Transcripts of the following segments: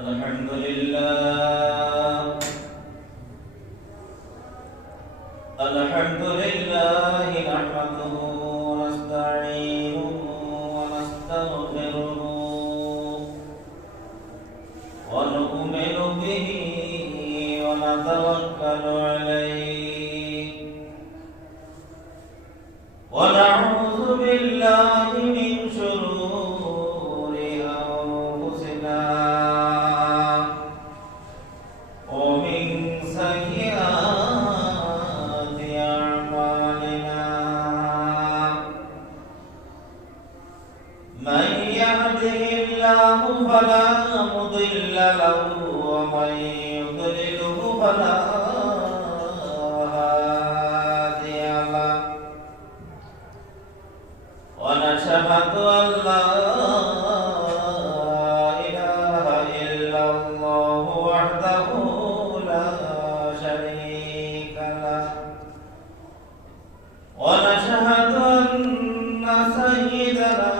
الحمد لله نحمده ونستعينه ونستغفره ونؤمن به ونتوكل عليه ونعوذ بالله من شرور أنفسنا ومن سيئات أعمالنا من يهده الله فلا مضل له ومن يضلله فلا هادي له ونشهد أن لا إله إلا الله وحده لا شريك له ونشهد أن سيدنا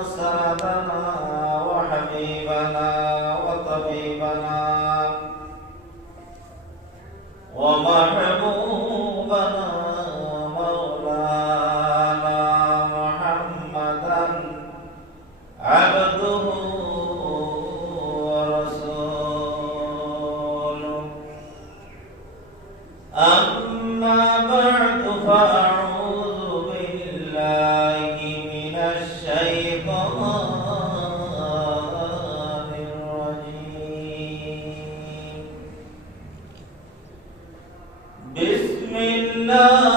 وسندنا وحبيبنا وطبيبنا ومحبوبنا مولانا محمدا عبده ورسوله أما بعد فأعوذ بالله من الشيطان الرجيم بسم الله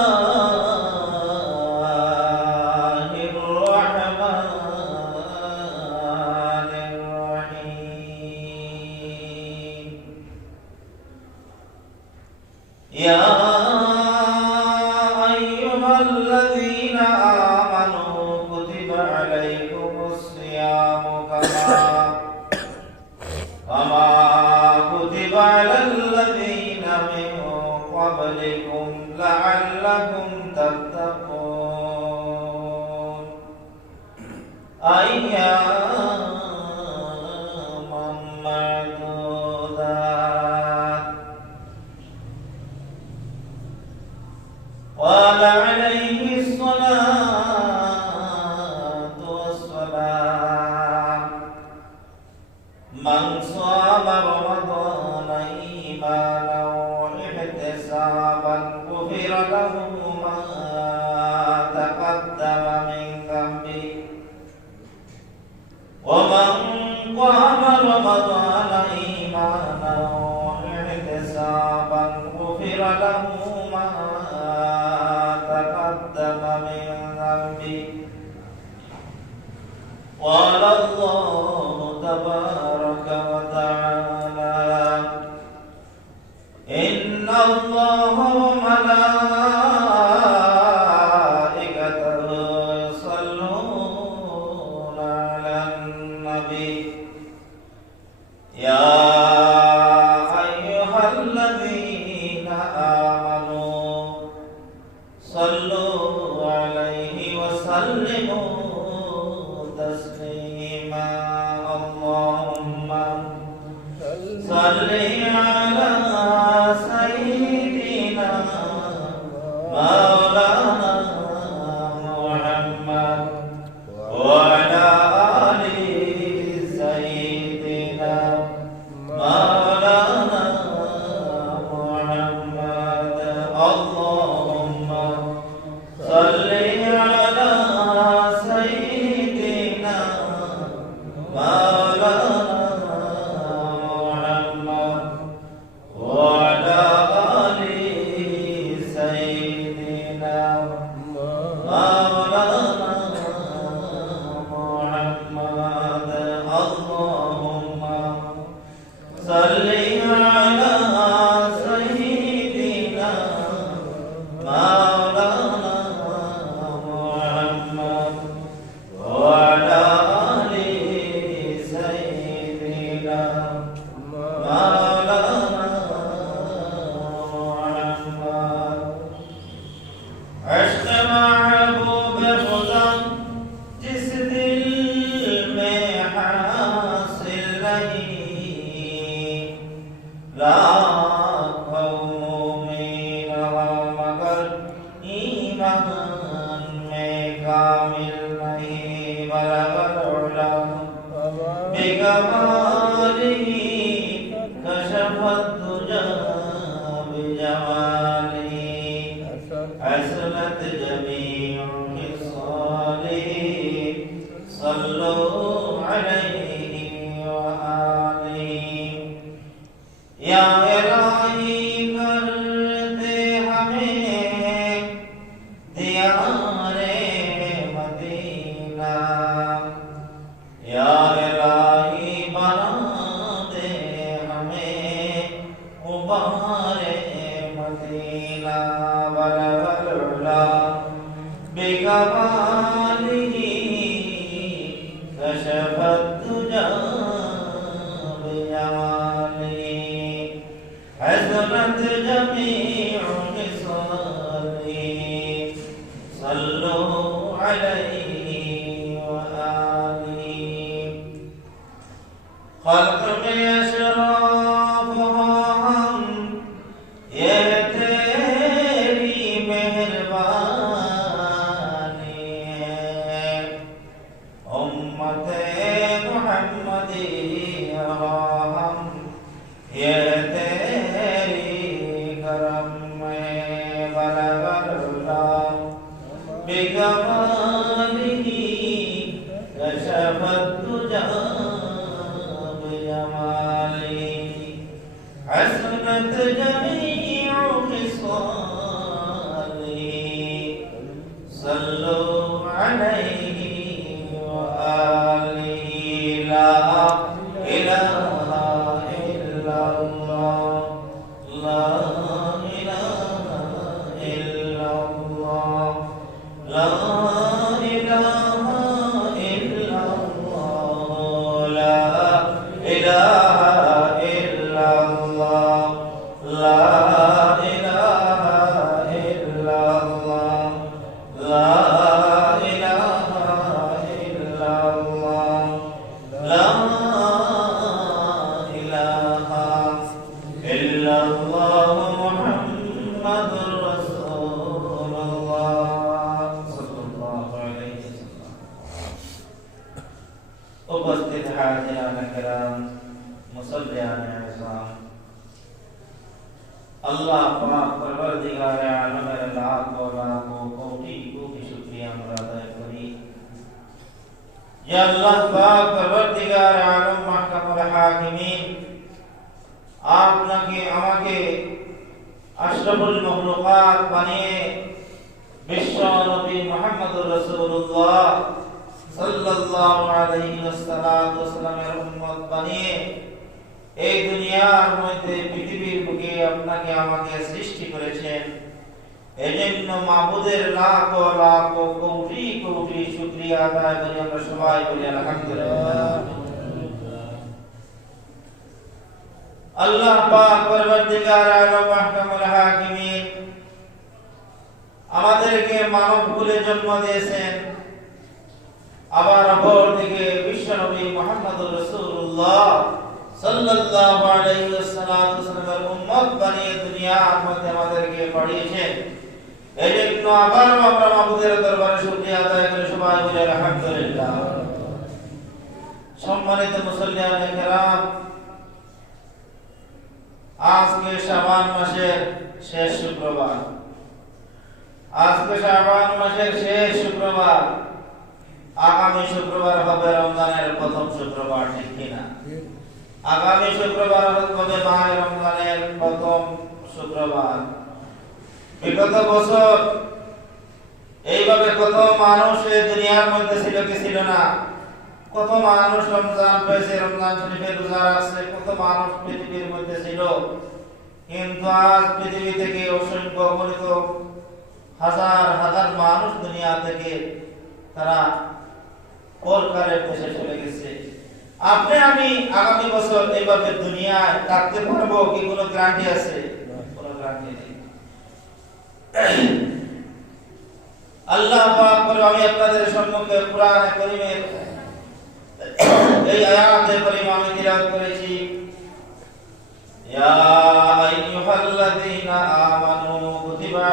الرحمن الرحيم يا أيها الذين آمنوا كتب عليكم الصيام كما كتب على الذين من قبلكم لعلكم تتقون أياما معدودات قال عليه الصلاة والسلام من صام رمضان إيمانا واحتسابا غفر له ما تقدم من ذنبه ومن قام رمضان إيمانا واحتسابا غفر له ما تقدم من ذنبه قال الله تبارك وتعالى إن الله وملائكته يصلون على النبي يا أيها الذين آمنوا صلوا عليه وسلموا تسليما اللهم लाखों मोमिन मगर ईमान में कामिल नहीं बलगल उला बिकमालिही कशफत दुजा बिजमालिही असलत जमीउ खिसालिही सल्लु अलैहि व आलिही या इलाही करते हमें दियारे मदीना या इलाही बना दे हमें उबारे मदीना बलगल उला बिकमालिही कशफत दुजा बिजमालिही हज़रत जमीउ खिसालिही सल्लु अलैहि व आलिही खल्क़ में अशराफ हम ये तेरी मेहरबानी है उम्मते मुहम्मदी हम ये तेरी करम में बलगल उला बिकमालिही कशफत दुजा बिजमालिही हसनत जमीउ खिसालिही सल्लु अलैहि व आलिही ला इलाहा इल्लल्लाह ला इलाहा इल्लल्लाह ला इलाहा इल्लल्लाह ला इलाहा इल्लल्लाह ला इलाहा इल्लल्लाह ला इलाहा इल्लल्लाह ला इलाहा इल्लल्लाह मुहम्मदुर रसूलुल्लाह सल्लल्लाहु अलैहि वसल्लम। उपस्थित हाज़िरान किराम मुसल्लियान इज़ाम अल्लाह पाक परवरदिगार आलम लाखों लाखों कोटि कोटि शुक्रिया আমরা আদায় করি या अल्लाह पाक परवरदिगार आलम महकमुल हाकिमीन আপনাকে আমাকে আশরাফুল মাখলুকাত বানিয়ে বিশ্ব নবী মুহাম্মদুর রাসূলুল্লাহ সাল্লাল্লাহু আলাইহি ওয়াসাল্লামের উম্মত বানিয়ে এই দুনিয়ার মধ্যে পৃথিবীর বুকে আপনাকে আমাকে সৃষ্টি করেছেন এজন্য মাবুদের লাখো লাখো কোটি কোটি শুকরিয়া আদায় করি আমরা সবাই বলি আলহামদুলিল্লাহ। আল্লাহ পাক পরবর্তীকার আলম মাহকামুল হাকিমিন আমাদেরকে মানব কুলে জন্ম দিয়েছেন আবার অপরদিকে বিশ্বনবী মুহাম্মদুর রাসূলুল্লাহ সাল্লাল্লাহু আলাইহি ওয়াসাল্লামের উম্মত বানিয়ে দুনিয়ার মধ্যে আমাদেরকে পাঠিয়েছেন এজন্য আবার আমরা মাবুদের দরবারে শুকরিয়া আদায় করে সবাই বলি আলহামদুলিল্লাহ। সম্মানিত মুসল্লিয়ানে কেরাম আজকে শাবান মাসের শেষ শুক্রবার আগামী শুক্রবার হবে রমজানের প্রথম শুক্রবার ঠিক কিনা আগামী শুক্রবার হবে মাহে রমজানের প্রথম শুক্রবার। বিগত বছর এইভাবে কত মানুষ এই দুনিয়ার মধ্যে ছিল কি ছিল না, কত মানুষ রমজান পেয়েছে, রমজান শরীফে রোজা রাখছে, কত মানুষ পৃথিবীর মধ্যে ছিল, কিন্তু আজ পৃথিবী থেকে অসংখ্য অগণিত হাজার হাজার মানুষ দুনিয়া থেকে তারা পরকালের দেশে চলে গেছে। আপনি আমি আগামী বছর এইভাবে দুনিয়ায় থাকতে পারবো কি কোনো গ্যারান্টি আছে? কোনো গ্যারান্টি নেই। আল্লাহ পাক বলে আমি আপনাদের সম্মুখে কোরআনে কারীমের এই আয়াতে কারীমা আমি তিলাওয়াত করেছি, ইয়া আইয়ুহাল্লাযীনা আমানু কুতিবা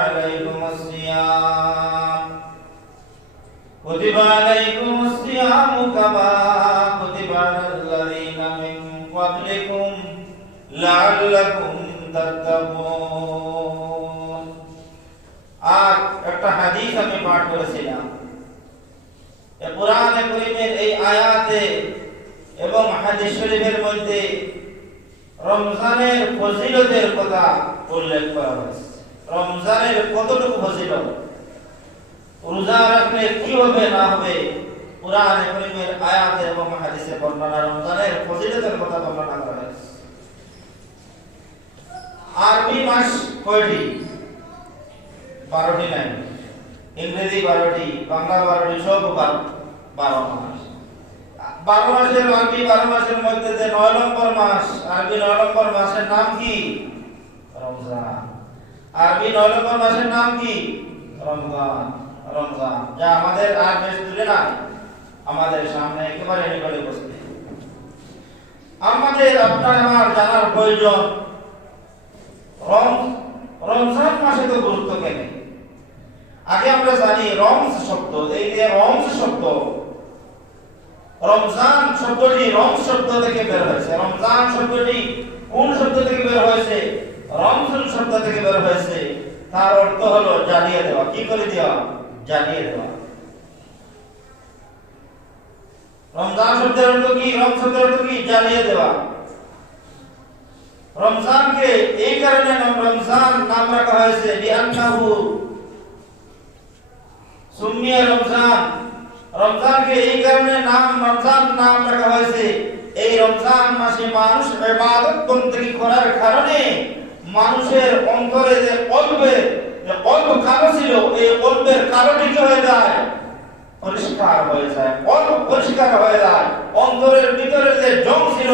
আলাইকুমুস সিয়াম কামা কুতিবা আলাল্লাযীনা মিন ক্বাবলিকুম লাআল্লাকুম তাত্তাকুন। আর একটা হাদিস আমি পাঠ করেছিলাম। এই কোরআনে কারীমের এই আয়াতে এবং হাদিস শরীফের মধ্যে রমজানের ফজিলতের কথা উল্লেখ করা হয়েছে। রমজানের কতটুকু ফজিলত, রোজা রাখলে কি হবে না হবে, কোরআনে কারীমের আয়াতে এবং হাদিসে বর্ণনা রমজানের ফজিলতের কথা বর্ণনা করা হয়েছে। আরবি মাস কয়টি? 12টি নাই, ইংরেজি 12টি, বাংলা 12টি, সব 12 মাস। 12 মাসের আরবি 12 মাসের মধ্যে যে 9 নম্বর মাস, আরবি 9 নম্বর মাসের নাম কি? রমজান। আরবি 9 নম্বর মাসের নাম কি? রমজান। রমজান যা আমাদের আর বেশ দূরে না, আমাদের সামনে একেবারে নিকটে উপস্থিত। আমাদের আপনার আমার জানার প্রয়োজন রমজান মাসে তো গুরুত্ব কেন। আগে আমরা জানি রমজ শব্দ, এই যে রমজ শব্দ, রমজান শব্দটি রমজ শব্দ থেকে বের হয়েছে। রমজান শব্দটি কোন শব্দ থেকে বের হয়েছে? রমজান শব্দ থেকে বের হয়েছে। তার অর্থ হলো জ্বালিয়ে দেওয়া। কি করে দেওয়া? জ্বালিয়ে দেওয়া। রমজান শব্দের অর্থ কি? রম শব্দের অর্থ কি? জ্বালিয়ে দেওয়া। রমজানকে এই কারণে রমজান নাম রাখা হয়েছে, লিআন্নাহু সুমিয়া রমজান। রমজানকে এই কারণে রমজান নাম রাখা হয়েছে, এই রমজান মাসে মানুষ ইবাদত বন্দেগী করার কারণে মানুষের অন্তরে যে কলব কালো ছিল, এই কলবের কালোটি কি হয়ে যায়? পরিষ্কার হয়ে যায়। কলব পরিষ্কার হয়ে যায়। অন্তরের ভিতরে যে জং ছিল,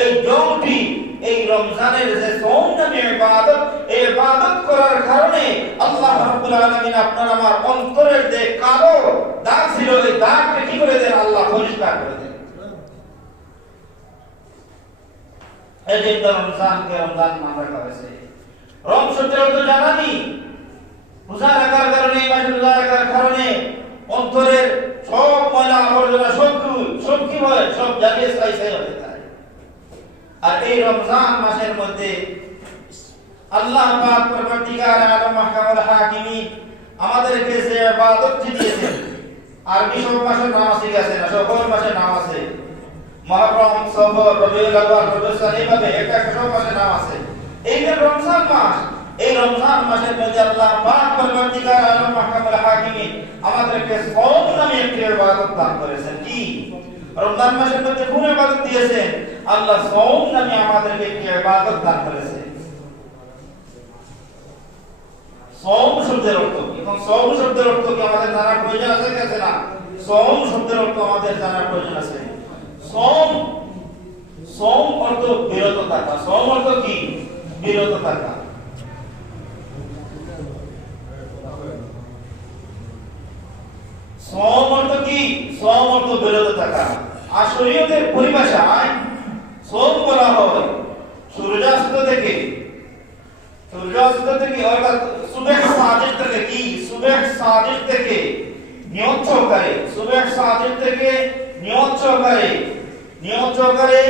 এই জংটি এই রমজানের যে সওম নামে ইবাদত, এই ইবাদত করার কারণে আল্লাহ রাব্বুল আলামিন আপনার আমার অন্তরের যে কালো দাগ ছিল, এই দাগকে কি করে দেন? আল্লাহ পরিষ্কার করে দেন। এই যে রমজানকে রমজান নাম রাখা হয়েছে। রম শব্দের অর্থ জানানি। রোজা রাখার কারণে, এই মাসে রোজা রাখার কারণে অন্তরের সব ময়লা আবর্জনা সব কি হয়? সব জ্বালিয়ে ছাই হয়ে যায়। আর এই রমজান মাসের মধ্যে আল্লাহ পাক পরবর্তীকার আলম মাহকামুল হাকিমিন আমাদেরকে যে ইবাদত দিয়েছেন, আরবি সব মাসের নাম আছে কি আছে না? সকল মাসের নাম আছে। মুহররম, সফর, রবিউল আউয়াল, রবিউল সানি, এইভাবে একটা সব মাসের নাম আছে। এই যে রমজান মাস, এই রমজান মাসের মধ্যে আল্লাহ পাক পরবর্তীকার আলম মাহকামুল হাকিমিন আমাদেরকে সওম নামে একটি ইবাদত দান করেছেন। কি? রমজান মাসের মধ্যে কোন ইবাদত দিয়েছেন? আল্লাহ সওম নামে আমাদেরকে একটি ইবাদত দান করেছেন। সওম শব্দের অর্থ কি? এখন সওম শব্দের অর্থ কি আমাদের জানার প্রয়োজন আছে কি আছে না? সওম শব্দের অর্থ আমাদের জানার প্রয়োজন আছে। সওম অর্থ বিরত থাকা। সওম অর্থ কি? বিরত থাকা। সওম অর্থ কি? সওম অর্থ বিরত থাকা। আর শরীয়তের পরিভাষায় সওম বলা হয় সূর্যাস্ত থেকে অর্থাৎ সুবহ সাদিক থেকে। কি? সুবহ সাদিক থেকে নিয়ত সহকারে, সুবহ সাদিক থেকে নিয়ত সহকারে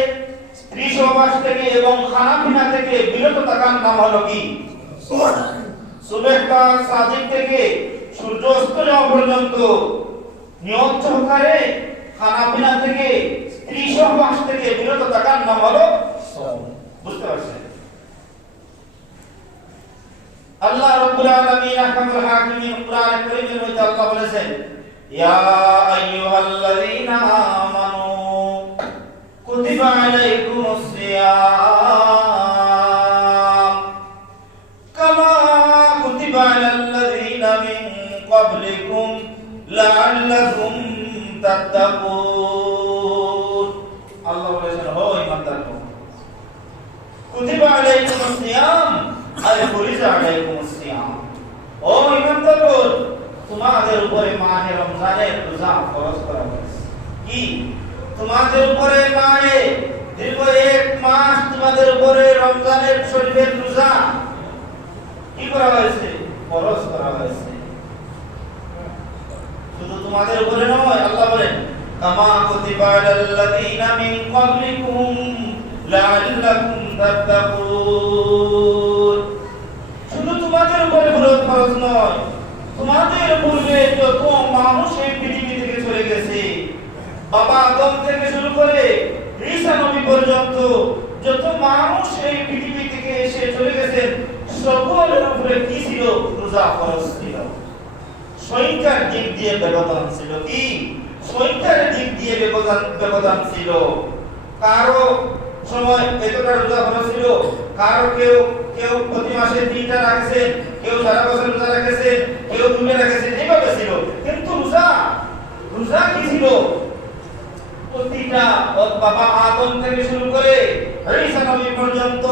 স্ত্রী সহবাস থেকে এবং খানাপিনা থেকে বিরত থাকার নাম হলো কি? সুবহ সাদিক থেকে সূর্যাস্ত যাওয়া পর্যন্ত নিয়ত সহকারে খানাপিনা থেকে স্ত্রী সহবাস থেকে বিরত থাকার নাম হলো সওম। বুঝতে পারছেন? আল্লাহ রাব্বুল আলামিন আহকামুল হাকিমিন কোরআনে কারীমের মধ্যে আল্লাহ বলেছেন, ইয়া আইয়ুহাল্লাযীনা আমানু কুতিবা আলাইকুমুস সিয়াম কামা কুতিবা আলাল্লাযীনা মিন ক্বাবলিকুম লাআল্লাকুম তাত্তাকুন। আল্লাহ বলেছেন, ও ঈমানদারগণ, কুতিবা আলাইকুমুস সিয়াম আরে ফরিজা আলাইকুমুস সিয়াম, ও ঈমানদারগণ, তোমাদের উপরে মাহে রমজানের রোজা ফরজ করা হয়েছে। কি? তোমাদের উপরে মাহে দীর্ঘ 1 মাস তোমাদের উপরে রমজানের শরীফের রোজা কি করা হয়েছে? ফরজ করা হয়েছে। শুধু তোমাদের উপরে নয়, আল্লাহ বলেন কামা কুতিবা আলাল্লাযীনা মিন ক্বাবলিকুম লাআল্লাকুম তাত্তাকুন। শুধু তোমাদের উপরে ফরজ নয়, তোমাদের পূর্বে যত মানুষ এই পৃথিবী থেকে চলে গেছে, বাবা আদম থেকে শুরু করে ঈসা নবী পর্যন্ত যত মানুষ এই পৃথিবী থেকে এসে চলে গেছেন, সকলের উপরে কি ছিল? রোজা ফরজ ছিল। সংখ্যার দিক দিয়ে ব্যবধান ছিল। কি সংখ্যার দিক দিয়ে ব্যবধান ছিল। কারো সময় এতটা রোজা ফরজ ছিল, কারো কেউ প্রতি মাসে 3টা রাখেছেন, কেউ সারা বছর রোজা রাখেছেন, কেউ 2টা রাখেছেন, এইভাবে ছিল। কিন্তু রোজা কি ছিল? প্রতিটা বাবা আদম থেকে শুরু করে ঈসা নবী পর্যন্ত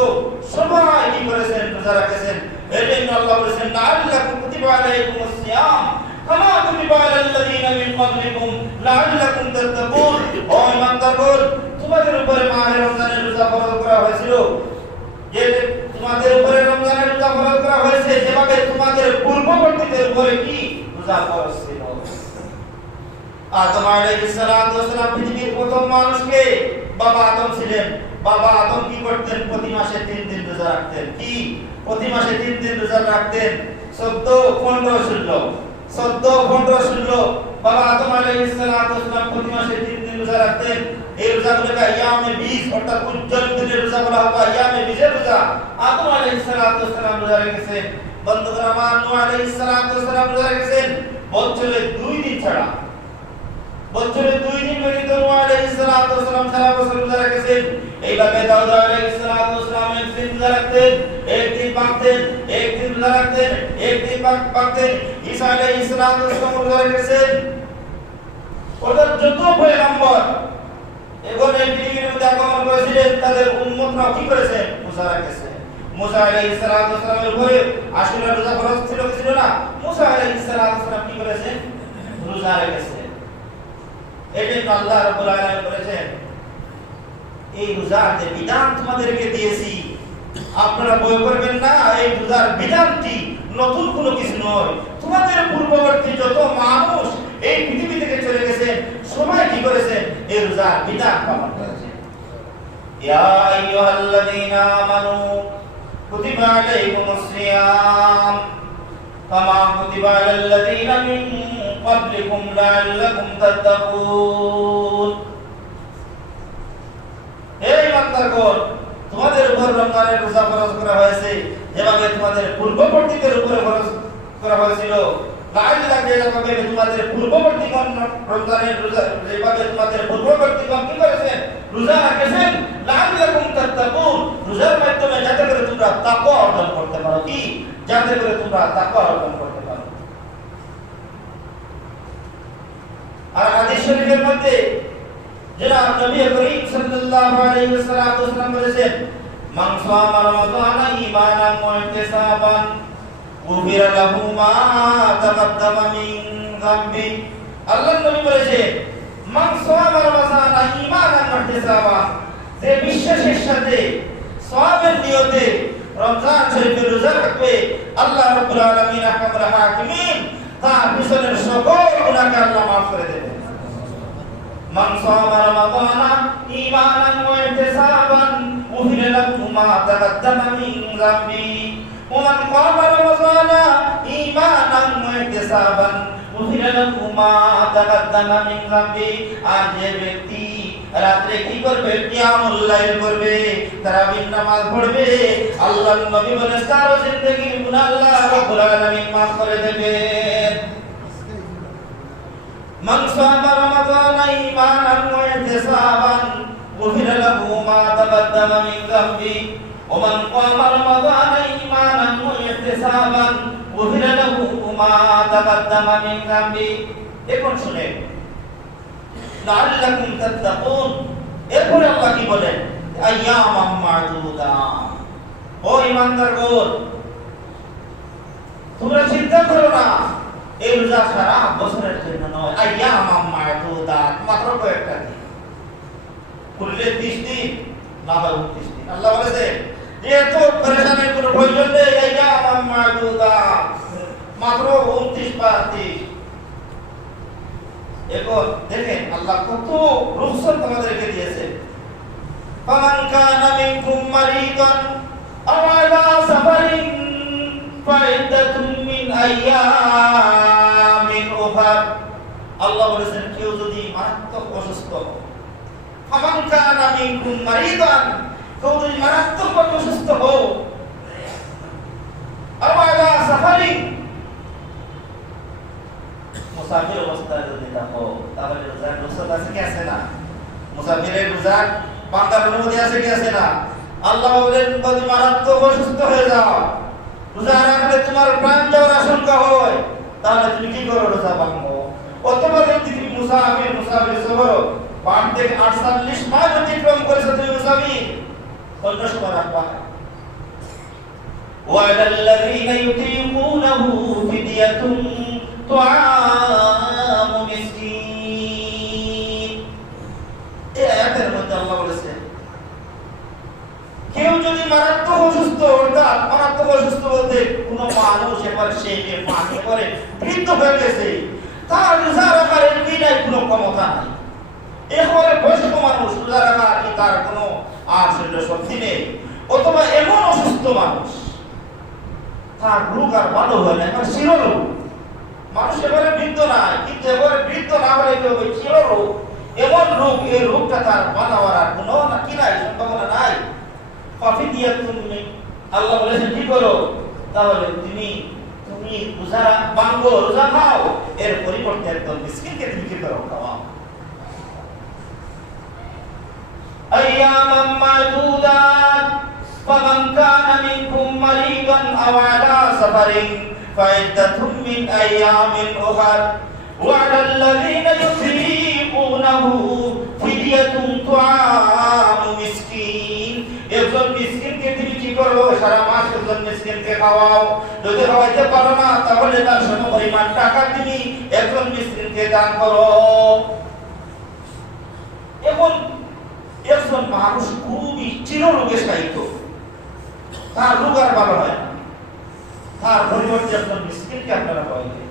সবাই কি করেছেন? রোজা রাখেছেন। এজন্য আল্লাহ বলেছেন লাআল্লাকুম কুতিবা আলাইকুমুস সিয়াম কামা কুতিবা আলাল্লাযীনা মিন ক্বাবলিকুম লাআল্লাকুম তাত্তাকুন। ও ইমানদারগণ, তোমাদের উপরে মাহে রমজানের রোজা ফরজ করা হয়েছিল, যে তোমাদের উপরে রমজানের রোজা ফরজ করা হয়েছে যেভাবে তোমাদের পূর্ববর্তীদের উপরে কি রোজা ফরজ ছিল। আদম আলাইহিস সালাতু ওয়াস সালাম পৃথিবীর প্রথম মানুষকে বাবা আদম ছিলেন। বাবা আদম কি করতেন? প্রতি মাসে 3 দিন রোজা রাখতেন। কি প্রতি মাসে 3 দিন রোজা রাখতেন? 14, 15, 16 14, 15, 16 বাবা আদম আলাইহিস সালাতু ওয়াস সালাম প্রতি মাসে 3 দিন রোজা রাখতেন। এই রোজাগুলোকে আইয়ামে 20 অর্থাৎ উজ্জ্বল দিনের রোজা বলা হয়। আইয়ামে 20 এর রোজা আদম আলাইহিস সালাতু ওয়াস সালাম রোজা রেখেছেন। বন্ধুগণ আমার, নূহ আলাইহিস সালাতু ওয়াস সালাম রোজা রেখেছেন বছরে 2 দিন ছাড়া। বছরে 2 দিন ব্যতীত নূহ আলাইহিস সালাতু ওয়াস সালাম সারা বছর রোজা রেখেছেন। এইভাবে দাউদ আলাইহিস সালাতু ওয়াস সালাম একদিন রোজা রাখতেন, একদিন পাকতেন, একদিন রোজা রাখতেন, একদিন পাকতেন। ঈসা আলাইহিস সালাতু ওয়াস সালাম রোজা রেখেছেন। অর্থাৎ যত পয়গম্বর এগোনে পৃথিবীর মধ্যে আগমন করেছিলেন, তাদের উম্মতরা কি করেছেন? রোজা রেখেছেন। মুসা আলাইহিস সালাতু ওয়াস সালামের উপরে আশুরা রোজা ফরজ ছিল না? মুসা আলাইহিস সালাতু ওয়াস সালাম কি করেছেন? রোজা রেখেছেন। এজন্য আল্লাহ রাব্বুল আলামিন বলেছেন, এই রোজার যে বিধান তোমাদেরকে দিয়েছি, আপনারা ভয় করবেন না। এই রোজার বিধানটি নতুন কোনো কিছু নয়। তোমাদের পূর্ববর্তী যত মানুষ এই পৃথিবী থেকে চলে গেছেন, সবাই কি করেছেন? এই রোজার বিধান পালন করেছেন। ইয়া আইয়ুহাল্লাযীনা আমানু কুতিবা আলাইকুমুস সিয়াম কামা কুতিবা আলাল্লাযীনা মিন ক্বাবলিকুম লাআল্লাকুম তাত্তাকুন। হে ইমানদারগণ, তোমাদের উপর রমজানের রোজা ফরজ করা হয়েছে যেভাবে তোমাদের পূর্ববর্তীদের উপরে ফরজ করা হয়েছিল। লাআল্লাকুম, তোমাদের পূর্ববর্তীগণ রমজানের রোজা যেভাবে তোমাদের পূর্ববর্তীগণ কি করেছেন? রোজা রেখেছেন। লাআল্লাকুম তাত্তাকুন, রোজার মাধ্যমে যাতে করে তোমরা তাকওয়া অর্জন করতে পারো। কি যাতে করে তোমরা তাকওয়া অর্জন করতে পারো। আর হাদিস শরীফের মধ্যে জনাব নবী করিম সাল্লাল্লাহু আলাইহি ওয়াসাল্লাম বলেছেন, মান সামা রমাদানা ঈমানান ওয়া ইহতিসাবান গুফিরা লাহু মা তাকাদ্দামা মিন যামবি। আল্লাহর নবী বলেছেন, মান সামা রমাদানা ঈমানান ওয়া ইহতিসাবান, যে বিশ্বাসের সাথে সওয়াবের নিয়তে রমজান শরীফের রোজা রাখবে, আল্লাহ রাব্বুল আলামিন আহকামুল হাকিমিন তার পিছনের সকল গুনাহকে আল্লাহ মাফ করে দেবেন। মান সামা রমাদানা ঈমানান ওয়া ইহতিসাবান গুফিরা লাহু মা তাকাদ্দামা মিন যামবি ওয়া মান ক্বামা রমাদানা ঈমানান ওয়া ইহতিসাবান গুফিরা লাহু মা তাকাদ্দামা মিন যামবি। আর যে ব্যক্তি রাতে কি করবে? কিয়ামুল লাইল করবে, তারাবির নামাজ পড়বে, আল্লাহর নবী বলেন তার জিন্দেগির গুনাহ আল্লাহ রাব্বুল আলামিন মাফ করে দেবেন। মান সামা রমাদানা ঈমানান ওয়া ইহতিসাবান গুফিরা লাহু মা তাকাদ্দামা মিন যামবি ওয়া মান ক্বামা রমাদানা ঈমানান ওয়া ইহতিসাবান গুফিরা লাহু মা তাকাদ্দামা মিন যামবি। এখন শুনেন, লাআল্লাকুম তাত্তাকুন, এরপরে আল্লাহ কি বলেন? আইয়ামাম মা'দুদা। ও ইমানদারগণ, তোমরা চিন্তা করো না, এই রোজা সারা বছরের জন্য নয়। আইয়ামাম মা'দুদা, মাত্র কয়েকটা দিন, করলে 30 দিন, না হয় 29 দিন। আল্লাহ বলেছে যেহেতু পরেশানির কোনো প্রয়োজন নেই, আইয়াম মাদুদা, মাত্র 29 এখন দেখেন আল্লাহ কত রুখসত আমাদেরকে দিয়েছে। ফামান কানা মিনকুম মারিদান আও আলা সাফারিন ফাইদ্দাতুম মিন আইয়ামিন উখর। আল্লাহ বলেছেন কেউ যদি মারাত্মক অসুস্থ হয়, ফামান কানা মিনকুম মারিদান, কেউ যদি মারাত্মক অসুস্থ হয়, আও আলা সাফারিন, মুসাফির অবস্থায় যদি থাকো, তাহলে রোজার রুখসত আছে কি আছে না? মুসাফিরের রোজার বান্দার অনুমতি আছে কি আছে না? আল্লাহ বলেন যদি মারাত্মক অসুস্থ হয়ে যাও, রোজা রাখলে তোমার প্রাণ যাওয়ার আশঙ্কা হয়, তাহলে তুমি কি করো? রোজা ভাঙো। অথবা যদি তুমি মুসাফির সফর 5 থেকে 48 মাস অতিক্রম করেছো, তুমি মুসাফির, অন্য সময় রাখবা। وعلى الذين يطيقونه فدية طعام مسكين। এই আয়াতের মধ্যে আল্লাহ বলেছেন কেউ যদি মারাত্মক অসুস্থ, অর্থাৎ মারাত্মক অসুস্থ বলতে কোনো মানুষ এবারে সেই পানি করে বৃদ্ধ হয়ে গেছে, তার রোজা রাখার এমনি নাই, কোনো ক্ষমতা নাই, এরপরে বয়স্ক মানুষ রোজা রাখার কি তার কোনো আর শরীরে শক্তি নেই, অথবা এমন অসুস্থ মানুষ তার রোগ আর ভালো হয় না, এবার শিরোরোগ, মানুষ এবারে বৃদ্ধ নাই, কিন্তু এবারে বৃদ্ধ না হলে কি হবে? শিরোরোগ, এমন রোগ, এই রোগটা তার ভালো হওয়ার কোনো না কি নাই, সম্ভাবনা নাই। আল্লাহ বলেছেন কি করো? তাহলে তুমি রোজা ভাঙো, রোজা খাও, এর পরিবর্তে একদম মিসকিনকে তুমি কি করো? খাওয়াও। আইয়ামান মাদুদাত ফামান কানা মিনকুম মারিদান আও আলা সাফারিন ফাইদ্দাতুম মিন আইয়ামিন উখর ওয়া আলাল্লাযীনা ইউতীকুনাহু ফিদিয়াতুন তুআমু মিসকিন। একজন মিসকিনকে তুমি কি করো? সারা মাস একজন মিসকিনকে খাওয়াও। যদি খাওয়াইতে পারো না, তাহলে তার সমপরিমাণ টাকা তুমি একজন মিসকিনকে দান করো। এখন একজন মানুষ খুবই চিররোগে শায়িত, তার রোগ আর ভালো হয় না, তার পরিবর্তে একজন মিসকিনকে আপনারা খাওয়াইলেন।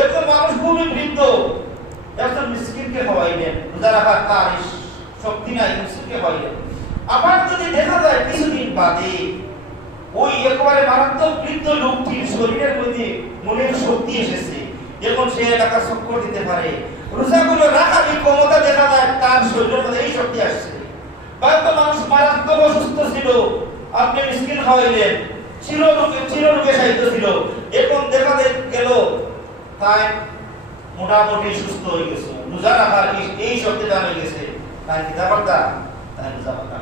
একজন মানুষ খুবই বৃদ্ধ, একজন মিসকিনকে খাওয়াইলেন, রোজা রাখার তার শক্তি নাই, মিসকিনকে খাওয়াইলেন। আবার যদি দেখা যায় কিছুদিন বাদে ওই একেবারে মারাত্মক বৃদ্ধ লোকটির শরীরের মধ্যে মনের শক্তি এসেছে, এখন সে এলাকা চক্কর দিতে পারে, রোজাগুলো রাখার ক্ষমতা দেখা যায় তার শরীরের মধ্যে এই শক্তি আসছে। বা একটা মানুষ মারাত্মক অসুস্থ ছিল, আপনি মিসকিন খাওয়াইলেন, চিররোগে শায়িত ছিল, এখন দেখা গেল তাই মোটামুটি সুস্থ হয়ে গেছে, রোজা রাখার এই শক্তি দান হয়ে গেছে, তাই কি ব্যাপারটা? তাই রোজা রাখা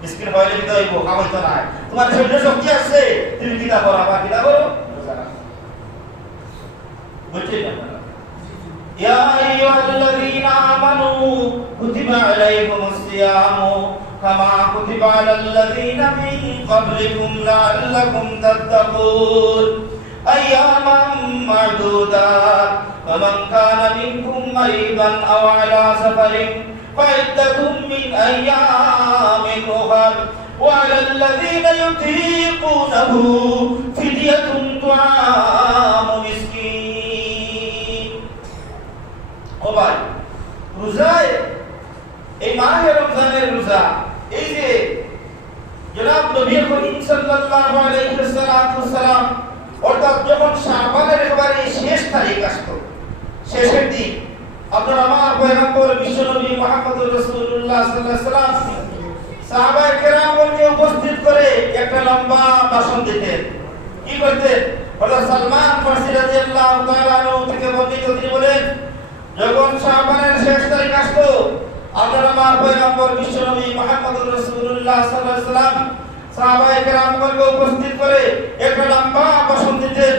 মিসকিন খাওয়াইলে কি হইব? খাওয়াইতো না, তোমার শরীরে শক্তি আসছে, তুমি কি করো? আবার কি করো? রোজা রাখো। বুঝছেন আপনারা? ইয়া আইয়ুহাল্লাযীনা আমানু কুতিবা আলাইকুমুস সিয়ামু কামা কুতিবা আলাল্লাযীনা মিন ক্বাবলিকুম লাআল্লাকুম তাত্তাকুন আইয়ামান মা'দুদাত ফামান কানা মিনকুম মারিদান আও আলা সাফারিন ফাইদ্দাতুম মিন আইয়ামিন উখর ওয়া আলাল্লাযীনা ইউতীকুনাহু ফিদিয়াতুন তুআমু মিসকিন। ও ভাই, রোজায় এই মাহে রমজানের রোজা, এই যে জনাব নবী করিম সাল্লাল্লাহু আলাইহি ওয়াসাল্লাম অর্থাৎ যখন শাবানের একেবারে শেষ তারিখ আসতো, শেষের দিন, আপনার আমার পয়গম্বর বিশ্বনবী মুহাম্মদুর রাসূলুল্লাহ সাল্লাল্লাহু আলাইহি ওয়াসাল্লাম সাহাবায়ে কেরামকে উপস্থিত করে একটা লম্বা ভাষণ দিতেন। কি করতেন? হযরত সালমান ফারসি রাদিয়াল্লাহু তাআলা আনহু থেকে বর্ণিত, তিনি বলেন যখন শাবানের শেষ তারিখ আসতো, আপনার আমার পয়গম্বর বিশ্বনবী মুহাম্মদুর রাসূলুল্লাহ সাল্লাল্লাহু আলাইহি ওয়াসাল্লাম সাহাবায়ে কেরামকে উপস্থিত করে একটা লম্বা ভাষণ দিতেন।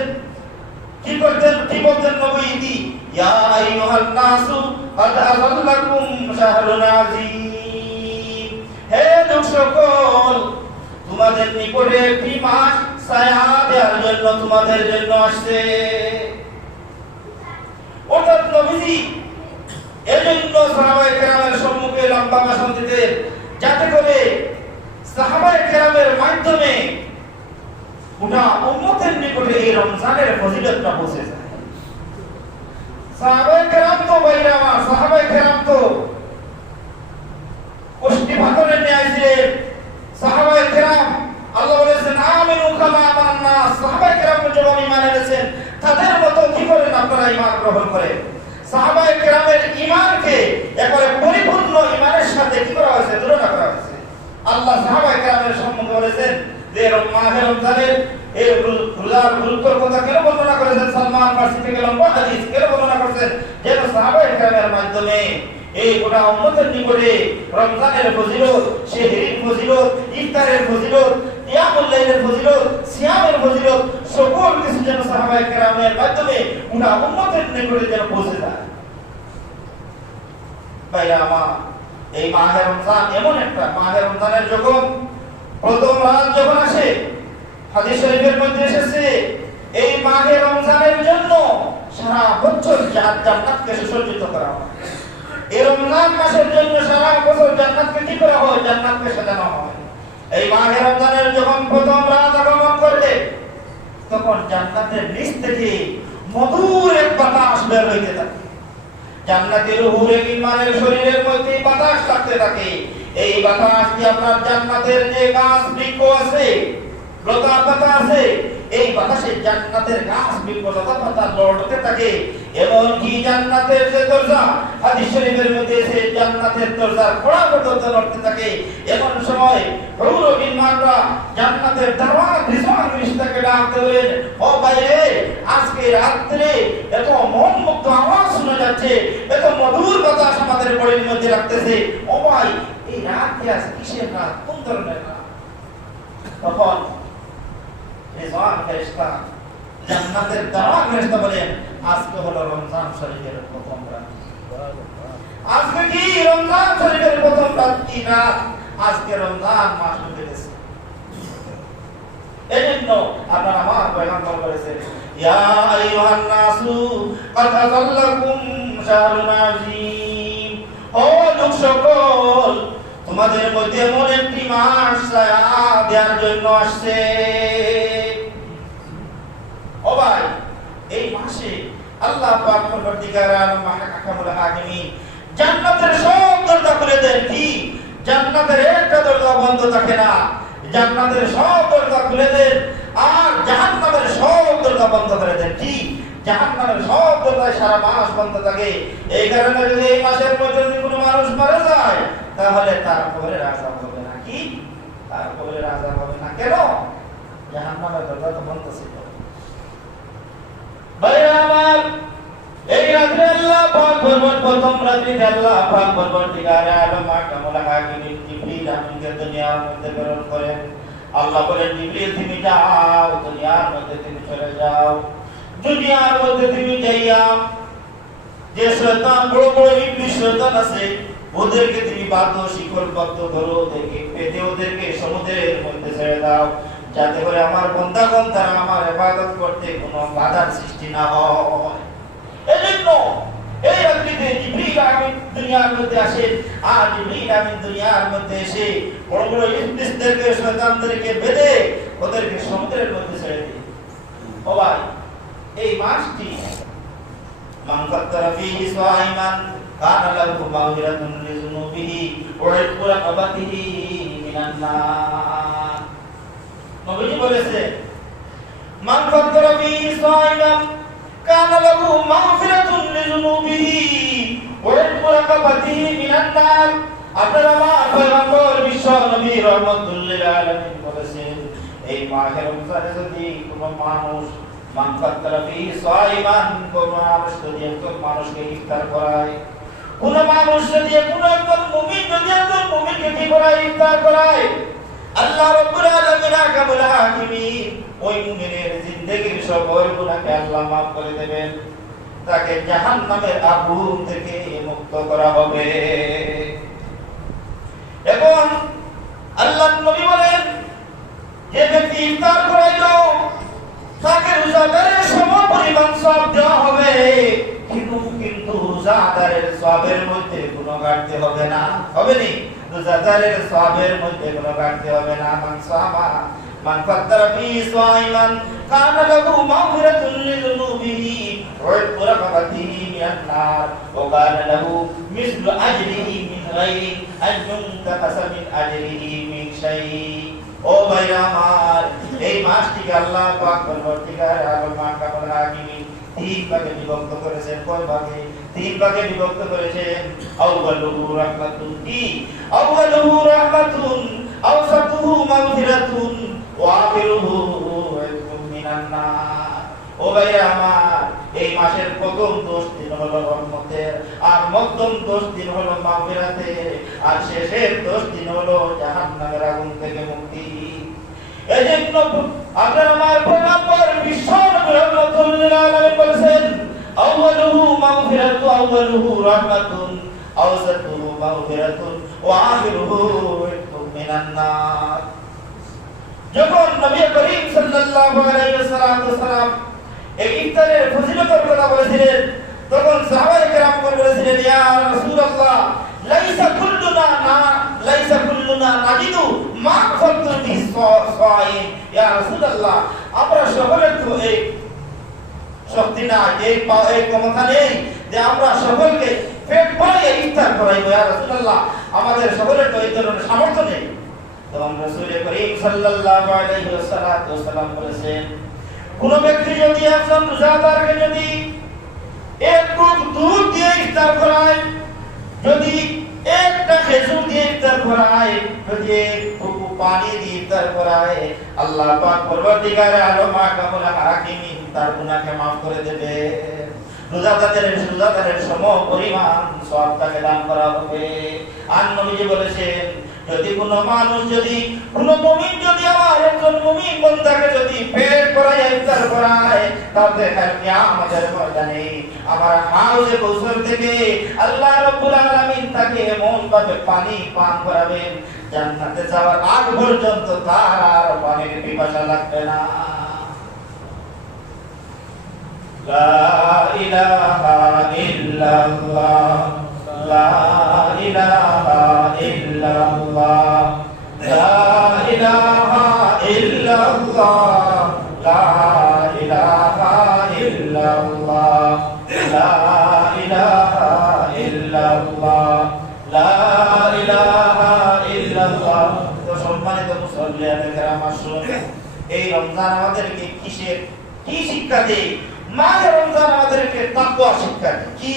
কি করতেন? কি বলতেন নবীজি? ইয়া আইয়ুহান নাসু ক্বাদ আযাল্লাকুম শাহরুন আযীম। হে লোক সকল, তোমাদের নিকটে একটি মাস ছায়া দেওয়ার জন্য তোমাদের জন্য আসছে। অর্থাৎ নবীজি এজন্য সাহাবায়ে কেরামের সম্মুখে লম্বা ভাষণ দিতেন, যাতে করে সাহাবায়ে কেরামের মাধ্যমে গোটা উম্মতের নিকটে এই রমজানের ফজিলতটা পৌঁছে যায়। সাহাবায়ে কেরাম তো বাইরে আমার সাহাবায়ে কেরাম তো কষ্টি ভাতরে নিয়ে আসছিলেন। সাহাবায়ে কেরাম আল্লাহ বলেছেন আমিনু কামা আমানান নাস, সাহাবায়ে কেরাম যখন ঈমান এনেছেন তাদের মতো কি করেন আপনারা ঈমান গ্রহণ করেন। সাহাবায়ে কেরামের ঈমানকে একেবারে পরিপূর্ণ ঈমানের সাথে কি করা হয়েছে, তুলনা করা হয়েছে। আল্লাহ সাহাবায়ে কেরামের সম্বন্ধে বলেছেন যে মাহে রমজানের এই রোজার গুরুত্বের কথা কেন বর্ণনা করেছেন, সালমান ফারসি থেকে লম্বা হাদিস কেন বর্ণনা করেছেন, যেন সাহাবায়ে কেরামের মাধ্যমে এই গোটা উম্মতের নিকটে রমজানের ফজিলত, সেহরির ফজিলত, ইফতারের ফজিলত, কিয়ামুল লাইলের ফজিলত, সিয়ামের ফজিলত সকল কিছু যেন সাহাবায়ে কেরামের মাধ্যমে গোটা উম্মতের নিকটে যেন পৌঁছে যায়। ভাইরা আমার, এই মাহে রমজান এমন একটা মাহে রমজানের যখন প্রথম রাত যখন আসে, হাদিস শরীফের মধ্যে এসেছে এই মাহে রমজানের জন্য সারা বছর জান্নাতকে সুসজ্জিত করা হয়। এই রমজান মাসের জন্য সারা বছর জান্নাতকে কি করা হয়, জান্নাতকে সাজানো হয়। এই মাহে রমজানের যখন প্রথম রাত আগমন করবে তখন জান্নাতের নিচ থেকে মধুর এক বাতাস বের হইতে থাকে। জান্নাতের হুরে ইমানের শরীরের মধ্যে বাতাস থাকতে থাকে। এই বাতাস কি আপনার জান্নাতের যে গাছ বৃক্ষ আছে, লতা পাতা আছে, এই বাতাসে জান্নাতের গাছ বৃক্ষ লতা পাতা লড়তে থাকে। এমন কি জান্নাতের যে দরজা, হাদিস শরীফের মধ্যে আছে জান্নাতের দরজার কড়া পর্যন্ত লড়তে থাকে। এমন সময় হুরে ইমানরা জান্নাতের দরওয়াজা রিজওয়ান ফেরেশতাকে ডাকতে বলেন, ও ভাইরে আজকে রাতে এত মন মুক্ত আওয়াজ শোনা যাচ্ছে, এত মধুর বাতাস আমাদের বডির মধ্যে লাগতেছে, ও ভাই এই রাত কি আছে, কিসের রাত, কোন ধরনের রাত? তখন রিজওয়ান ফেরেশতা জান্নাতের দাওয়াত ফেরেশতা বলেন, আজকে হলো রমজান শরীফের প্রথম রাত। আজকে কি রমজান শরীফের প্রথম রাত কি রাত? আজকে রমজান মাস ঢুকে গেছে। এজন্য আপনারা আমার পয়গম্বর বলেছেন, ইয়া আইয়ুহান নাসু ক্বাদ আযাল্লাকুম শাহরুন আযীম, ও লোক সকল তোমাদের মধ্যে এমন একটি মাস ছায়া দেওয়ার জন্য আসছে। ও ভাই, এই মাসে আল্লাহ পাক পরবর্তীকার আলম আহকামুল হাকিমিন জান্নাতের সব দরজা খুলে দেন। কি জান্নাতের একটা দরজা বন্ধ থাকে না, জান্নাতের সব দরজা খুলে দেন, আর জাহান্নামের সব দরজা বন্ধ করে দেন। কি জাহান্নামের সব দরজা সারা মাস বন্ধ থাকে। এই কারণে যদি এই মাসের মধ্যে যদি কোনো মানুষ মারা যায় তাহলে তার কবরে আযাব হবে না। কি তার কবরে আযাব হবে না, কেন? জাহান্নামের দরজা তো বন্ধ ছিল। ভাইরা আমার, এই রাতে আল্লাহ পাক প্রথম রাতে আল্লাহ পাক পরবর্তীকার আলম আহকামুল হাকিমিন জিবরিল আমিনকে দুনিয়ার মধ্যে প্রেরণ করেন। আল্লাহ বলেন, জিবরিল তুমি যাও, দুনিয়ার মধ্যে তুমি চলে যাও। দুনিয়ার মধ্যে তুমি যাইয়া যে শয়তান বড় বড় ইবলিস শয়তান আছে ওদেরকে তুমি বাধ্য শিকলবদ্ধ করো, ওদেরকে পেতে ওদেরকে সমুদ্রের মধ্যে ছেড়ে দাও, যাতে করে আমার বান্দাগণ তারা আমার ইবাদত করতে কোনো বাধার সৃষ্টি না হয়। এজন্য এই রাত্রিতে জিবরিল আমিন দুনিয়ার মধ্যে আসেন, আর জিবরিল আমিন দুনিয়ার মধ্যে এসে বড় বড় ইবলিসদেরকে শয়তানদেরকে বেঁধে ওদেরকে সমুদ্রের মধ্যে ছেড়ে দেয়। ও ভাই, এই মাসটি মান ফাত্তারা ফীহি সাইমান কানা লাহু মাগফিরাতুন লিযুনুবিহি ওয়া ইতকু রাকাবাতিহি মিনান নার। নবীজি বলেছে, মান ফাত্তারা ফীহি সাইমান কানা লাহু মাগফিরাতুন লিযুনুবিহি ওয়া ইতকু রাকাবাতিহি মিনান নার। আপনারা আমার পয়গম্বর বিশ্ব নবী রাহমাতুল লিল আলামিন বলেছেন, এই মাহে রমজানে যদি কোনো মানুষ মান ফাত্তারা ফীহি সাইমান, কোন মানুষ যদি একজন মানুষকে ইফতার করায়, কোন মানুষ যদি কোন একজন মুমিন যদি একজন মুমিনকে কি করায়, ইফতার করায়, আল্লাহ রাব্বুল আলামিন আহকামুল হাকিমিন ওই মুমিনের জিন্দেগীর সকল গুনাহকে আল্লাহ মাফ করে দেবেন, তাকে জাহান্নামের আগুন থেকে মুক্ত করা হবে। এবং আল্লাহর নবী বলেন, যে ব্যক্তি ইফতার করাইলো তাকে রোজাদারের সমপরিমাণ সওয়াব দেওয়া হবে, কিন্তু রোজাদারের সওয়াবের মধ্যে কোনো ঘাটতি হবে না। হবে নি? রোজাদারের সওয়াবের মধ্যে কোনো ঘাটতি হবে না। মান ফাত্তারা ফি সাইমান কানা লাহু মাগফিরাতুন লিযুনুবিহি ওয়া রাকাবাতিহি মিনান নার ওয়া কানা লাহু মিসলু আজরিহি মিন গায়রি আন ইউনতাকাসা মিন আজরিহি মিন শাই। ও ভাইরা আমার, এই মাসটিকে আল্লাহ পাক পরবর্তীকার আলম মাহকামুল হাকিমিন তিন ভাগে বিভক্ত করেছেন। কয় ভাগে? তিন ভাগে বিভক্ত করেছেন। আউয়ালুহু রাহমাতুন, আউয়ালুহু রাহমাতুন, আওসাতুহু মাগফিরাতুন, ওয়া আখিরুহু ইতকুম মিনান নার। ও ভাইরা আমার, এই মাসের প্রথম 10 দিন হলো রহমতের, আর মধ্যম 10 দিন হলো মাগফিরাতের, আর শেষের 10 দিন হলো জাহান্নামের আগুন থেকে মুক্তি। এজন্য আপনার আমার পয়গম্বর বিশ্ব নবী রাহমাতুল লিল আলামিন বলেছেন, আউয়ালুহু মাগফিরাতু, আউয়ালুহু রাহমাতুন, আওসাতুহু মাগফিরাতুন, ওয়া আখিরুহু ইতকুম মিনান নার। যখন নবী করিম সাল্লাল্লাহু আলাইহি ওয়াসাল্লাম এই ইফতারের ফজিলতের কথা বলেছিলেন, তখন সাহাবায়ে কেরাম বলেছিলেন, ইয়া রাসূলুল্লাহ, লাইসা কুল্লুনা নাজিদু মা ফাতু বিসাইম। ইয়া রাসূলুল্লাহ, আমরা সকলে তো এই শক্তি না, এই ক্ষমতা নেই যে আমরা সকলকে পেট ভরিয়ে ইফতার করাইবো। ইয়া রাসূলুল্লাহ, আমাদের সকলের তো এই ধরনের সামর্থ্য নেই। তখন রাসূল করিম সাল্লাল্লাহু আলাইহি ওয়াসাল্লাম বলেছেন, কোন ব্যক্তি যদি একজন রোজাদারকে যদি এক কুপ দুধ দিয়ে ইফতার করায়, যদি একটা খেজুর দিয়ে ইফতার করায়, যদি এক কুপ পানি দিয়ে ইফতার করায়, আল্লাহ পাক পরবর্তীকার আলম মাহকামুল হাকিমিন তার গুনাহকে maaf করে দেবে। রোজাদারের সম পরিমাণ সওয়াব তাকে দান করা হবে। আর নবীজি বলেছেন, যদি কোনো মানুষ, যদি কোনো মুমিন যদি আমার একজন মুমিন বান্দাকে যদি পেট ভরায় ইফতার করায়, তাহলে কিয়ামতের ময়দানে আমার হাউজে কাউসার থেকে আল্লাহ রাব্বুল আলামিন তাকে এমন ভাবে পানি পান করাবেন, জান্নাতে যাওয়ার আগ পর্যন্ত তার আর পানির পিপাসা লাগবে না। লা ইলাহা ইল্লাল্লাহ, লা ইলাহা ইল্লাল্লাহ, লা ইলাহা ইল্লাল্লাহ, লা ইলাহা ইল্লাল্লাহ, লা ইলাহা ইল্লাল্লাহ, লা ইলাহা ইল্লাল্লাহ। তো সম্মানিত মুসল্লিয়ানে কেরাম, আসুন, এই রমজান আমাদেরকে কি শিক্ষা দেয়? মাহে রমজান আমাদেরকে তাকওয়া শিক্ষা দেয়। কি?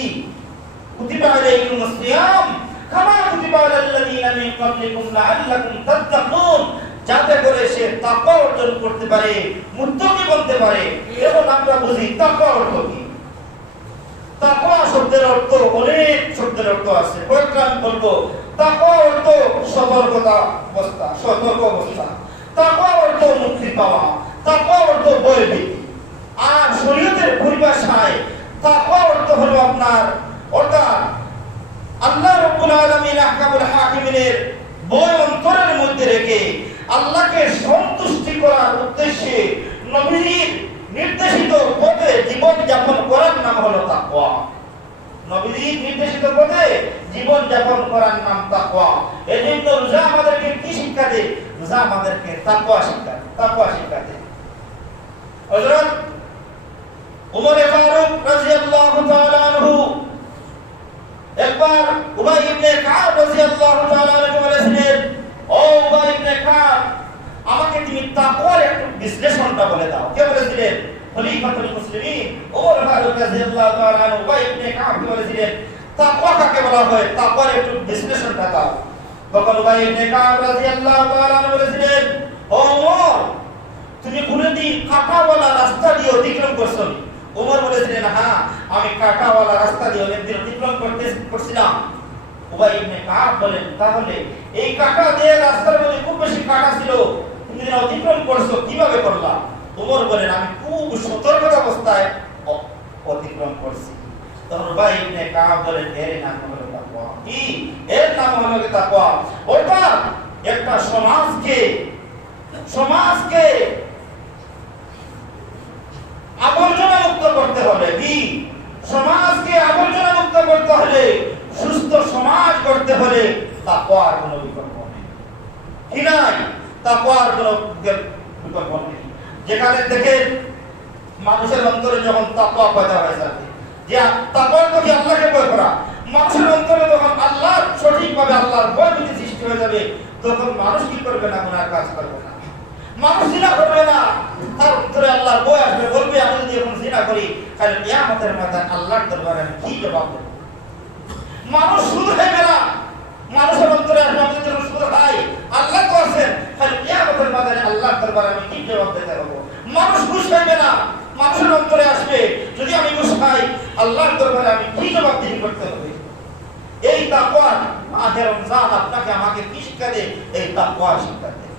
কুতিবা আলাইকুমুস সিয়াম কামা কুতিবা আলাল্লাযীনা মিন ক্বাবলিকুম লাআল্লাকুম তাত্তাকুন, যাতে করে সে তাকওয়া অর্জন করতে পারে, মুত্তাকি বনতে পারে। এখন আমরা বুঝি তাকওয়া অর্থ কি। তাকওয়া শব্দের অর্থ অনেক শব্দের অর্থ আছে। কয়েকটা আমি বলবো। তাকওয়া অর্থ সতর্কতা অবস্থা, সতর্ক অবস্থা। তাকওয়া অর্থ মুক্তি পাওয়া। তাকওয়া অর্থ ভয়ভীতি। আর শরীয়তের পরিভাষায় তাকওয়া অর্থ হলো আপনার, অর্থাৎ আল্লাহ রাব্বুল আলামিন আহকামুল হাকিমিনের ভয় অন্তরের মধ্যে রেখে আল্লাহকে সন্তুষ্টি করার উদ্দেশ্যে নবীর নির্দেশিত পথে জীবন যাপন করার নাম হলো তাকওয়া। নবীর নির্দেশিত পথে জীবন যাপন করার নাম তাকওয়া। এজন্য রোজা আমাদেরকে কি শিক্ষা দেয়? রোজা আমাদেরকে তাকওয়া শিক্ষা দেয়। হযরত উমর ফারুক রাদিয়াল্লাহু তাআলা আনহু একবার উবাই ইবনে কাব রাদিয়াল্লাহু তাআলা আনহু বলেছিলেন, ও উবাই ইবনে কাব, আমাকে তুমি তাকওয়ার একটু বিশ্লেষণটা বলে দাও। কে বলেছিলেন? খলিফাতুল মুসলিমিন ওমর ফারুক রাদিয়াল্লাহু তাআলা আনহু উবাই ইবনে কাব বলেছিলেন, তাকওয়া কাকে বলা হয়? তাকওয়ার একটু বিশ্লেষণটা দাও। তখন উবাই ইবনে কাব রাদিয়াল্লাহু তাআলা আনহু বলেছিলেন, ও ওমর, তুমি কোনদিন কাঁটাওয়ালা রাস্তা দিয়ে অতিক্রম করছো? ওমর বলেছিলেন, হ্যাঁ, আমি কাঁটাওয়ালা রাস্তা দিয়ে অনেকদিন অতিক্রম করছিলাম। উবাই ইবনে কাব বলেন, তাহলে এই কাঁটা দিয়ে রাস্তার মধ্যে খুব বেশি কাঁটা ছিল, তুমি যেন অতিক্রম করছো, কিভাবে করলা? ওমর বলেন, আমি খুব সতর্কতা অবস্থায় অতিক্রম করছি। তখন উবাই ইবনে কাব বলেন, এর নাম হলো তাকওয়া। কি? এর নাম হলো তাকওয়া। অর্থাৎ একটা সমাজকে আবর্জনা মুক্ত করতে হলে, কি? সমাজকে আবর্জনা মুক্ত করতে হলে, সুস্থ সমাজ করতে হলে তাকওয়ার কোনো বিকল্প নেই। কি নাই? তাকওয়ার কোনো বিকল্প নেই। যেখানে দেখেন মানুষের অন্তরে যখন তাকওয়া পয়দা হয়ে যাবে, যে তাকওয়া তো কি আল্লাহকে ভয় করা, মানুষের অন্তরে যখন আল্লাহ সঠিকভাবে আল্লাহর ভয় যদি সৃষ্টি হয়ে যাবে, তখন মানুষ কি করবে না? গুনার কাজ করবে না, মানুষ জিনা করবে না, তার অন্তরে আল্লাহর ভয় আসবে। বলবে আমি যদি এখন জিনা করি তাহলে কিয়ামতের ময়দানে আল্লাহর দরবারে আমি কি জবাব দেব? মানুষ সুদ খাইবে না, মানুষের অন্তরে আসবে আমি যদি সুদ খাই, আল্লাহ তো আছেন, তাহলে কিয়ামতের ময়দানে আল্লাহর দরবারে আমি কি জবাব দিতে পারবো? মানুষ ঘুষ খাইবে না, মানুষের অন্তরে আসবে যদি আমি ঘুষ খাই, আল্লাহর দরবারে আমি কি জবাবদিহি করতে হবে? এই তাকওয়া মাহে রমজান আপনাকে আমাকে কি শিক্ষা দেয়? এই তাকওয়া শিক্ষা দেয়,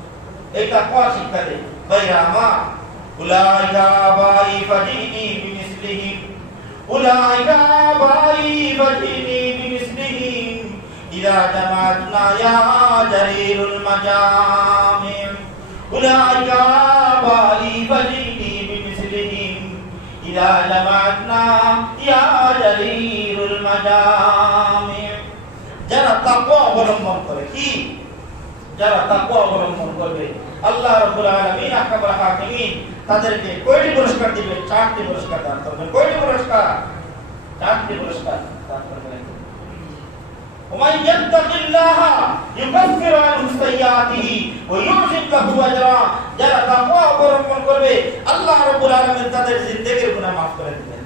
এই তাকওয়া শিক্ষা দেয়। ভাইরা আমার, উলাইকা বাই ফাজিনি বিমিসলিহিম, উলাইকা বাই ফাজিনি বিমিসলিহিম ইযা জামাতনা ইয়া জারিরুল মাজামি, উলাইকা বাই ফাজিনি বিমিসলিহিম ইযা জামাতনা ইয়া জারিরুল মাজামি। যারা তাকওয়া অবলম্বন করে, কি? যারা তাকওয়া অবলম্বন করবে, আল্লাহ রাব্বুল আলামিন আহকামুল হাকিমিন তাদেরকে কয়টি পুরস্কার দিবেন? 4টি পুরস্কার দান করবেন। কয়টি পুরস্কার? 4টি পুরস্কার দান করবেন। ওমান ইয়াত্তাকিল্লাহা ইউকাফির আনহু সাইয়্যাতিহি ওয়া ইউযিব লাহু আজরা। যারা তাকওয়া অবলম্বন করবে, আল্লাহ রাব্বুল আলামিন তাদের জিন্দেগীর গুনাহ মাফ করে দিবেন।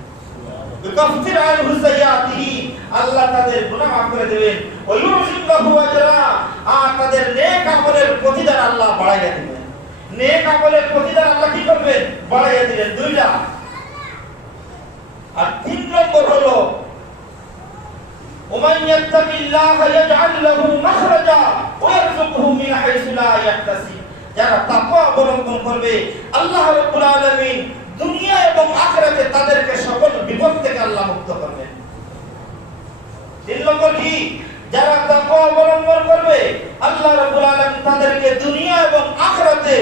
ইউকাফির আনহু সাইয়্যাতিহি, আল্লাহ তাদের গুনাহ মাফ করে দিবেন। ওয়া ইউযিব লাহু আজরা, আর তাদের নেক আমলের প্রতিদান আল্লাহ বাড়াইয়া দিবেন। নেক আমলের প্রতিদান আল্লাহ কি করবেন? বাড়াইয়া দিবেন। দুইটা। আর 3 নম্বর হলো ওমান ইয়াত্তাকিল্লাহা ইয়াজআল লাহু মাখরাজা ওয়া ইয়ারযুকহু মিন হাইসু লা ইয়াহতাসিব। যারা তাকওয়া অবলম্বন করবে, আল্লাহ রাব্বুল আলামিন দুনিয়া এবং আখিরাতে তাদেরকে সকল বিপদ থেকে আল্লাহ মুক্ত করবেন। 3 নম্বর কি? যারা তাকওয়া অবলম্বন করবে, আল্লাহ রাব্বুল আলামিন তাদেরকে দুনিয়া এবং আখিরাতে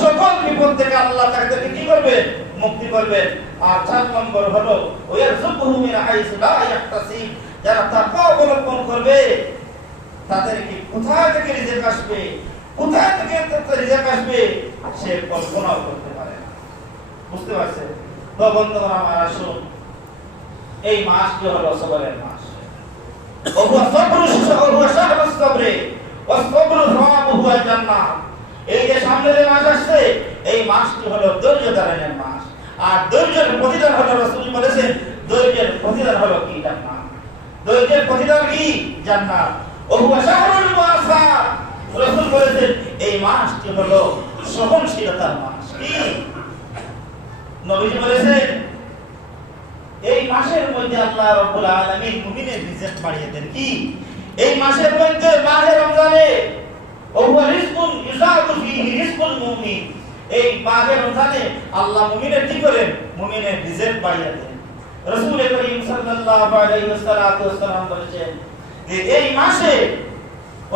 সকল বিপদ থেকে আল্লাহ তাদেরকে কি করবেন? মুক্তি করবেন। আর 4 নম্বর হলো ওয়ারযুকহু মিন হাইসু লা ইয়াহতাসিব। যারা তাকওয়া অবলম্বন করবে, তাদেরকে কোথা থেকে রিজিক আসবে, কোথা থেকে রিজিক আসবে সে কল্পনাও করতে পারে না। বুঝতে পারছেন? তো বন্ধুগণ আমার, আসুন, এই মাসটি হলো সবরের মাস। ওহুয়া সবরুস ওহুয়া শাহরুস সবরে ওয়া সবরু সাওয়াবুহু আল জান্নাহ। এই যে সামনে যে মাস আসছে, এই মাসটি হলো ধৈর্য ধারণের মাস। আর ধৈর্যের প্রতিদান হলো, রাসূল বলেছেন, ধৈর্যের প্রতিদান হলো কি? জান্নাত। ধৈর্যের প্রতিদান কি? জান্নাত। ওহুয়া শাহরুল মুআসার, রাসূল বলেছেন এই মাসটি হলো সহনশীলতার মাস। কি? নবীজি বলেছেন এই মাসের মধ্যে আল্লাহ রাব্বুল আলামিন মুমিনের রিজিক বাড়িয়ে দেন। কি? এই মাসের মধ্যে, মাহে রমজানে, ওহুয়া রিজকুন ইউজাদু ফীহি রিজকুল মুমিন, এই মাহে রমজানে আল্লাহ মুমিনের কি করেন? মুমিনের রিজিক বাড়িয়ে দেন। রাসূল করিম সাল্লাল্লাহু আলাইহি ওয়াসাল্লাম বলেছেন যে এই মাসে,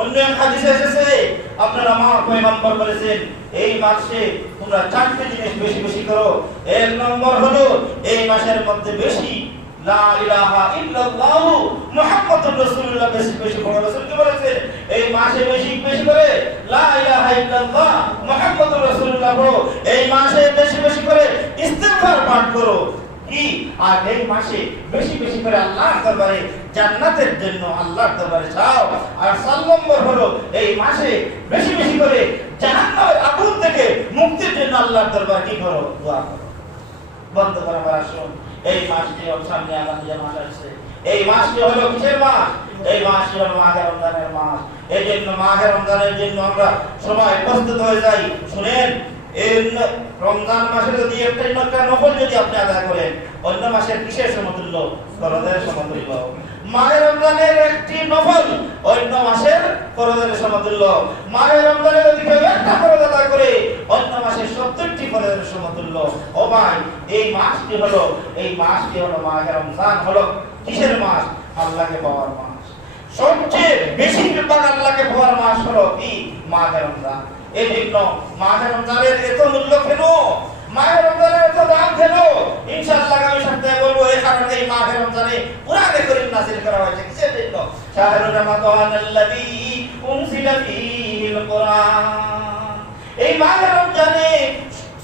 অন্য এক হাদিসে এসেছে, আপনারা মা পয়গম্বর বলেছেন এই মাসে তোমরা 4টি জিনিস বেশি বেশি করো। 1 নম্বর হলো এই মাসের মধ্যে বেশি লা ইলাহা ইল্লাল্লাহ মুহাম্মাদুর রাসূলুল্লাহ বেশি বেশি পড়ো। রাসূল কি বলেছেন? এই মাসে বেশি বেশি করে লা ইলাহা ইল্লাল্লাহ মুহাম্মাদুর রাসূলুল্লাহ পড়ো। এই মাসে বেশি বেশি করে ইস্তিগফার পাঠ করো। কি? আর এই মাসে বেশি বেশি করে আল্লাহর দরবারে জান্নাতের জন্য আল্লাহর দরবারে চাও। আর 4 নম্বর হলো এই মাসে বেশি বেশি করে জাহান্নামের আগুন থেকে মুক্তির জন্য আল্লাহর দরবারে কি করো? দোয়া করো। বন্ধ করো। আমার, আসুন, এই মাসটি সামনে আগামী যে মাস আসছে, এই মাসটি হলো কিসের মাস? এই মাসটি হলো মাহে রমজানের মাস। এই জন্য মাহে রমজানের জন্য আমরা সবাই প্রস্তুত হয়ে যাই। শুনেন, এই রমজান মাসে যদি একটা নফল যদি আপনি আদায় করেন, অন্য মাসের কিসের সমতুল্য? ফরজের সমতুল্য। মাহে রমজানের একটি নফল অন্য মাসের ফরজের সমতুল্য। মাহে রমজানে যদি কেউ একটা ফরজ আদায় করে, অন্য মাসের 70টি ফরজের সমতুল্য। ও ভাই, এই মাসটি হলো মাহে রমজান হলো কিসের মাস? আল্লাহকে পাওয়ার মাস। সবচেয়ে বেশি বিপাক আল্লাহকে পাওয়ার মাস হলো কি? মাহে রমজান। এই জন্য মাহে রমজানের এত মূল্য কেন? মাহে রমজানের এত দাম কেন? ইনশাআল্লাহ আগামী সপ্তাহে বলবো। এই কারণে এই মাহে রমজানে কুরআনে কারীম নাযিল করা হয়েছে কিসের জন্য? শাহরুর রমাদানাল্লাযী উনজিলা ফীহিল কুরআন। এই মাহে রমজানে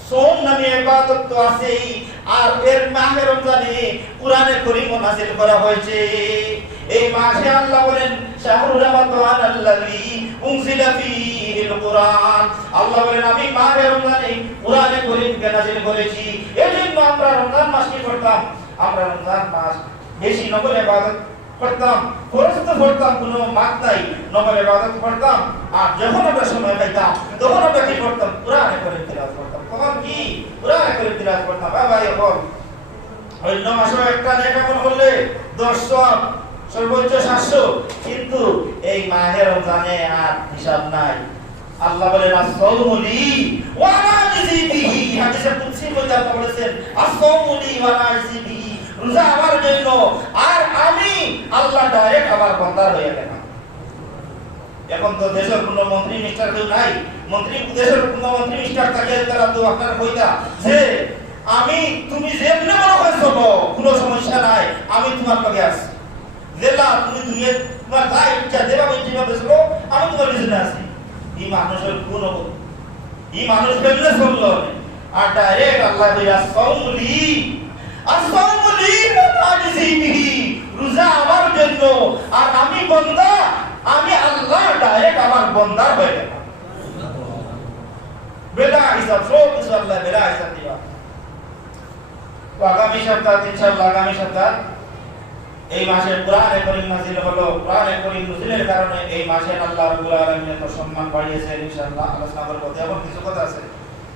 সোম নামে ইবাদত তো আছেই, আর এর মাহে রমজানে কুরআনে কারীম নাযিল করা হয়েছে। এই মাসে আল্লাহ বলেন শাহরুর রমাদান আল্লাযী উনজিলা ফীহিল কুরআন। আল্লাহ বলেন আমি মাহে রমজানে কুরআনে কারীমকে নাযিল করেছি। এজন্য আমরা রমজান মাস কি করতাম? আমরা রমজান মাস বেশি নফল ইবাদত করতাম, ফরজ তো করতাম, কোনো মাত নাই, নফল ইবাদত করতাম। আর যখন আমরা সময় পাইতাম তখন আমরা কি করতাম? কুরআনে কারীম তিলাওয়াত করতাম। তখন কি কুরআনে কারীম তিলাওয়াত করতাম। বাবা এখন অন্য মাসে একটা নেক আমল করলে 10 সওয়াব, সর্বোচ্চ 700, কিন্তু এই মাহে রমজানে আর হিসাব নাই। আল্লাহ বলেন as-সাওমু লি ওয়া আনা আজজি বিহি। হাদিসে কুদসির মধ্যে আল্লাহ বলেছেন as-সাওমু লি ওয়া আনা আজজি বিহি, রোজা আমার জন্য আর আমি আল্লাহ ডাইরেক্ট আমার বান্দার হয়ে গেলাম। এখন তো দেশের কোনো মন্ত্রী মিনিস্টার কেউ নাই, দেশের কোনো মন্ত্রী মিনিস্টার থাকে তারা তো আপনার কইতা যে আমি তুমি যেমনে মনে হয় চলো, কোনো সমস্যা নাই, আমি তোমার লগে আছি। জেলা তুমি দুনিয়া তোমার যা ইচ্ছা দেবা যেভাবে চলো, আমি তোমার পিছনে আছি। এই মানুষের কোন এই মানুষ কেমনে চললো? আর ডাইরেক্ট আল্লাহ বলে as-সাওমু লি ওয়া আজজি বিহি, রোজা আমার জন্য আর আমি বান্দা, আমি আল্লাহ ডাইরেক্ট আমার বান্দার হয়ে গেলাম। বেলা হিসাব সব কিছু আল্লাহ বেলা হিসাব দিবা। তো আগামী সপ্তাহ ইনশাআল্লাহ আগামী সপ্তাহ এই মাসে কুরআনে কারীম নাযিল হলো। কুরআনে কারীম নাযিলের কারণে এই মাসে আল্লাহ রাব্বুল আলামিন এত সম্মান বাড়িয়েছেন। ইনশাআল্লাহ আলোচনা করব। এখন কিছু কথা আছে।